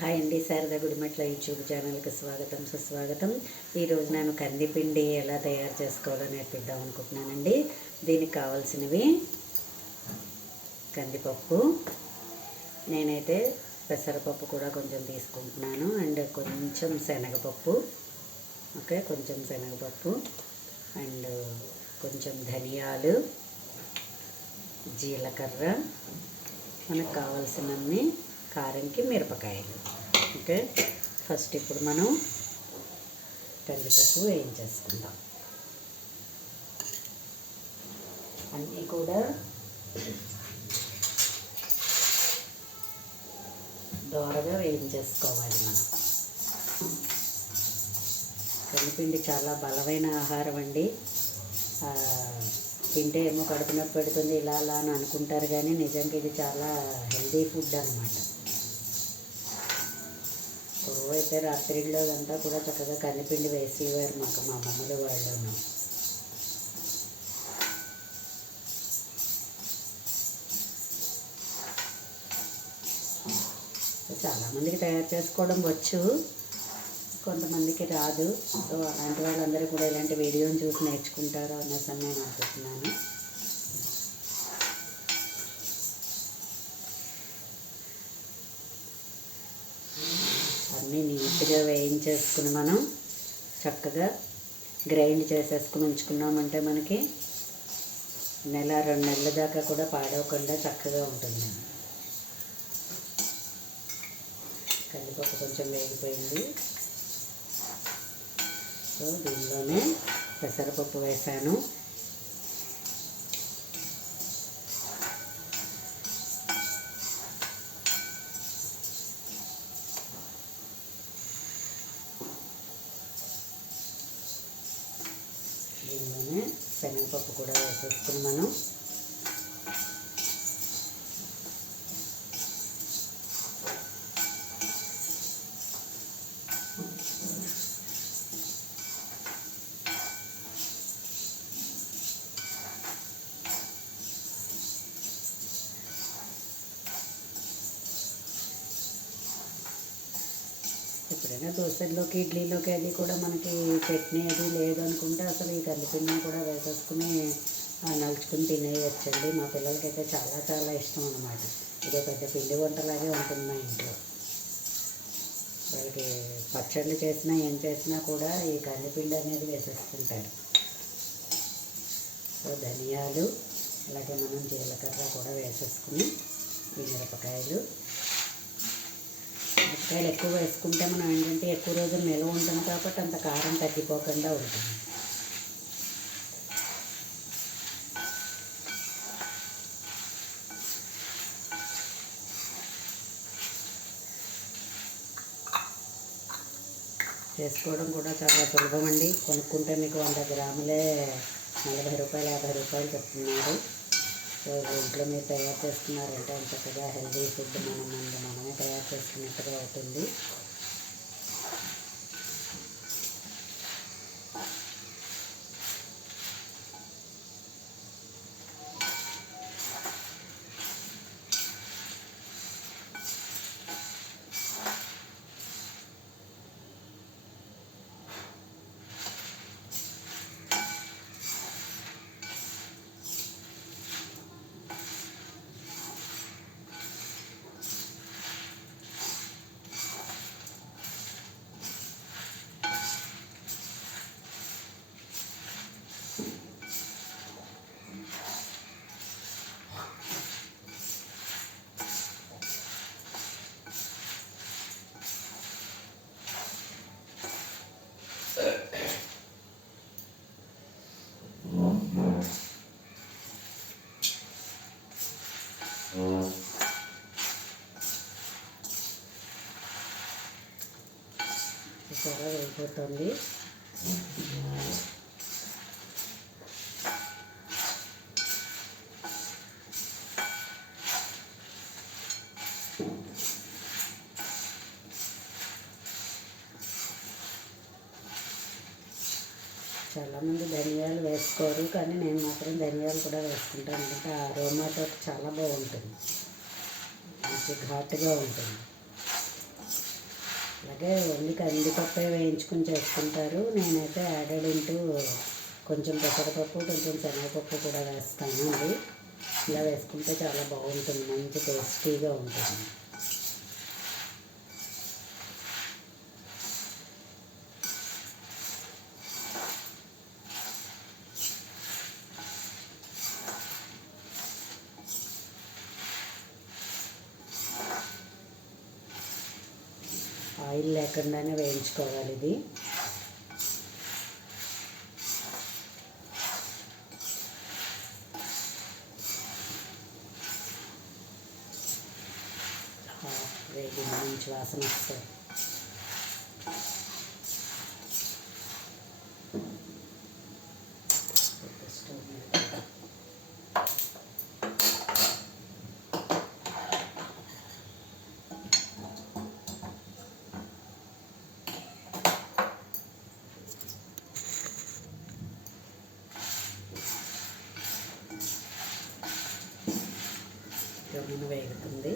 Hi అండి, Sharada Gudimetla YouTube ఛానల్కి స్వాగతం సుస్వాగతం. ఈరోజు నేను కందిపిండి ఎలా తయారు చేసుకోవాలో నేర్పిద్దాం అనుకుంటున్నానండి. దీనికి కావాల్సినవి కందిపప్పు, నేనైతే పెసరపప్పు కూడా కొంచెం తీసుకుంటున్నాను, అండ్ కొంచెం శనగపప్పు, కొంచెం శనగపప్పు, అండ్ కొంచెం ధనియాలు, జీలకర్ర, మనకు కావాల్సినన్ని కారంకి మిరపకాయలు. ఫస్ట్ ఇప్పుడు మనం కందిపప్పు వేయించేసుకుందాం. అన్నీ కూడా దోరగా వేయించేసుకోవాలి. మనం కందిపిండి చాలా బలమైన ఆహారం అండి. తింటే ఏమో కడుపు నొప్పి పెడుతుంది ఇలా అలా అని అనుకుంటారు, కానీ నిజంగా ఇది చాలా హెల్దీ ఫుడ్ అన్నమాట. అయితే రాత్రిలో అంతా కూడా చక్కగా కందిపిండి వేసేవారు మా అమ్మమ్మలు వాళ్ళను. చాలామందికి తయారు చేసుకోవడం వచ్చు, కొంతమందికి రాదు. సో అలాంటి వాళ్ళందరూ కూడా ఇలాంటి వీడియోని చూసి నేర్చుకుంటారు అనేసి నేను అనుకుంటున్నాను. అన్నీ నీట్గా వేయించేసుకుని మనం చక్కగా గ్రైండ్ చేసేసుకుని ఉంచుకున్నామంటే మనకి 1-2 నెలల దాకా కూడా పాడవకుండా చక్కగా ఉంటుంది. కందిపప్పు కొంచెం వేగిపోయింది. సో దీనిలోనే పెసరపప్పు వేసాను. దీనిలోనే శనగపప్పు కూడా వేసేసుకుని మనం ఎప్పుడైనా దోశల్లోకి ఇడ్లీలోకి అది కూడా మనకి చట్నీ అది లేదనుకుంటే అసలు ఈ కందిపిండిని కూడా వేసేసుకుని నలుచుకుని తినేయచ్చండి. మా పిల్లలకైతే చాలా చాలా ఇష్టం అన్నమాట. ఇదే పెద్ద పిండి వంటలాగే ఉంటుంది మా ఇంట్లో. వాళ్ళకి పచ్చళ్ళు చేసినా ఏం చేసినా కూడా ఈ కందిపిండి అనేది వేసేసుకుంటారు. సో ధనియాలు, అలాగే మనం జీలకర్ర కూడా వేసేసుకుని ఈ మిరపకాయలు ఎక్కువ వేసుకుంటే మనం ఏంటంటే ఎక్కువ రోజులు నిల్వ ఉంటుంది కాబట్టి అంత కారం తగ్గిపోకుండా ఉంటుంది. చేసుకోవడం కూడా చాలా సులభం అండి. కొనుక్కుంటే మీకు 100 గ్రాములే 40 రూపాయలు 50 రూపాయలు చెప్తున్నారు. సో ఇంట్లో మీరు తయారు చేసుకున్నారంటే చక్కగా హెల్దీ ఫుడ్ మనమే తయారు చేసుకున్నట్టుగా అవుతుంది. చాలా వేగిపోతుంది. చాలామంది ధనియాలు వేసుకోరు, కానీ నేను మాత్రం ధనియాలు కూడా వేసుకుంటాను. ఎందుకంటే ఆ అరోమాతో చాలా బాగుంటుంది, మంచి ఘాటుగా ఉంటుంది. అలాగే ఓన్లీ కందిపప్పే వేయించుకుని చేసుకుంటారు. నేనైతే యాడెడ్ ఇంటూ కొంచెం పెసరపప్పు, కొంచెం శనగపప్పు కూడా వేస్తాను. అది ఇలా వేసుకుంటే చాలా బాగుంటుంది, మంచి టేస్టీగా ఉంటుంది. ఆయిల్ లేకుండానే వేయించుకోవాలి ఇది. వేడి మంచి వాసన వస్తుంది. నూనె వేగుతుంది.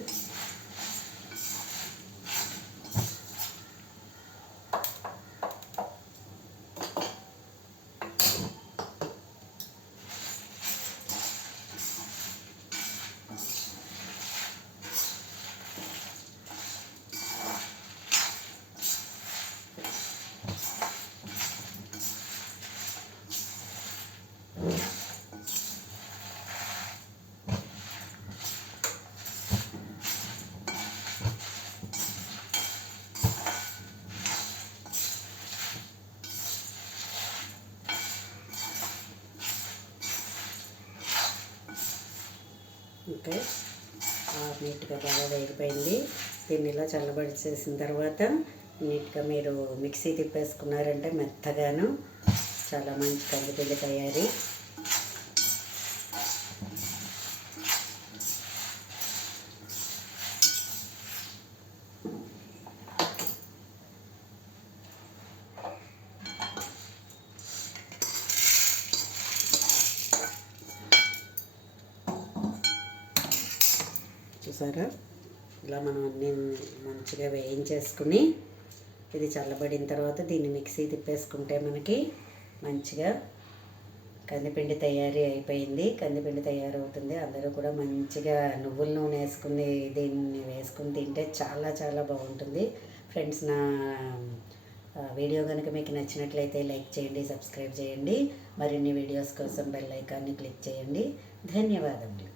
ఓకే, నీట్గా బాగా వేగిపోయింది. దీన్ని ఇలా చల్లబడిచేసిన తర్వాత నీట్గా మీరు మిక్సీ తిప్పేసుకున్నారంటే మెత్తగాను చాలా మంచి కందిపిండి తయారీ. చూసారా, ఇలా మనం అన్నీ మంచిగా వేయించేసుకుని ఇది చల్లబడిన తర్వాత దీన్ని మిక్సీ తిప్పేసుకుంటే మనకి మంచిగా కందిపిండి తయారీ అయిపోయింది. కందిపిండి తయారవుతుంది. అందరూ కూడా మంచిగా నువ్వుల నూనె వేసుకుని దీన్ని వేసుకుని తింటే చాలా చాలా బాగుంటుంది. ఫ్రెండ్స్, నా వీడియో కనుక మీకు నచ్చినట్లయితే లైక్ చేయండి, సబ్స్క్రైబ్ చేయండి. మరిన్ని వీడియోస్ కోసం బెల్ ఐకాన్ని క్లిక్ చేయండి. ధన్యవాదములు.